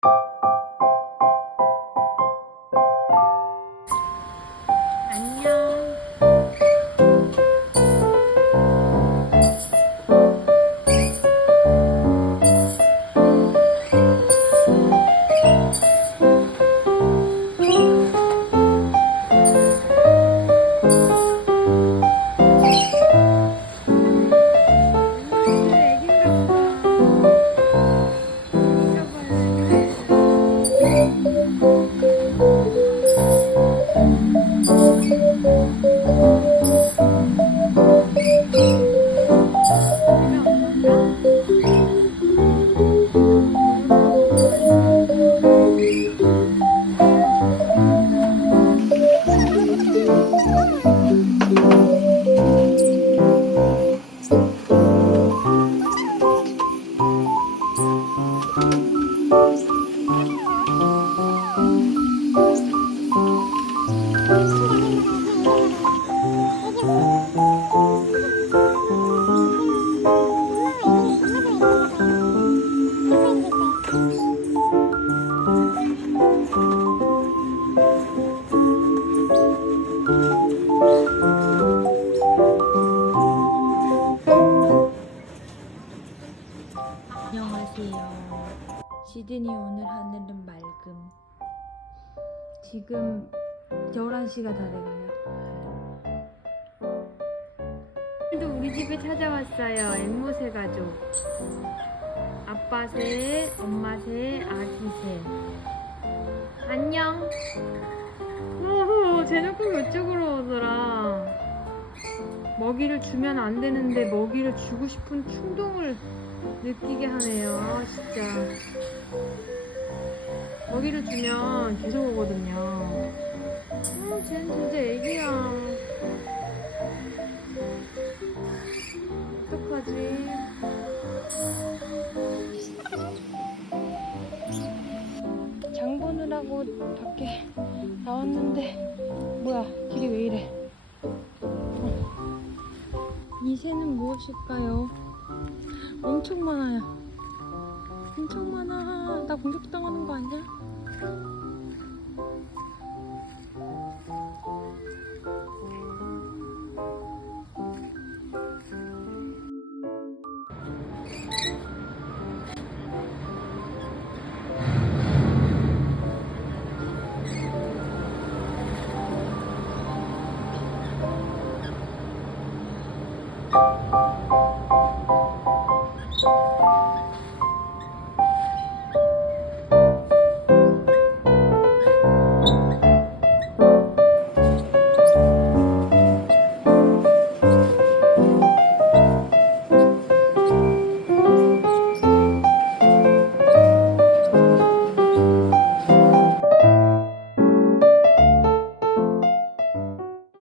안 안녕하세요. 시드니 오늘 하늘은 맑음. 지금 11시가 다 돼가요. 오늘도 우리 집에 찾아왔어요. 앵무새 가족. 아빠 새, 엄마 새, 아기 새. 안녕. 오호, 쟤는 꼭 이쪽으로 오더라. 먹이를 주면 안 되는데 먹이를 주고 싶은 충동을 느끼게 하네요. 아, 진짜. 먹이를 주면 계속 오거든요. 어, 쟤는 진짜 애기야. 어떡하지? 장 보느라고 밖에 나왔는데, 뭐야, 길이 왜 이래? 이 새는 무엇일까요? 엄청 많아요. 엄청 많아. 나 공격당하는 거 아니야?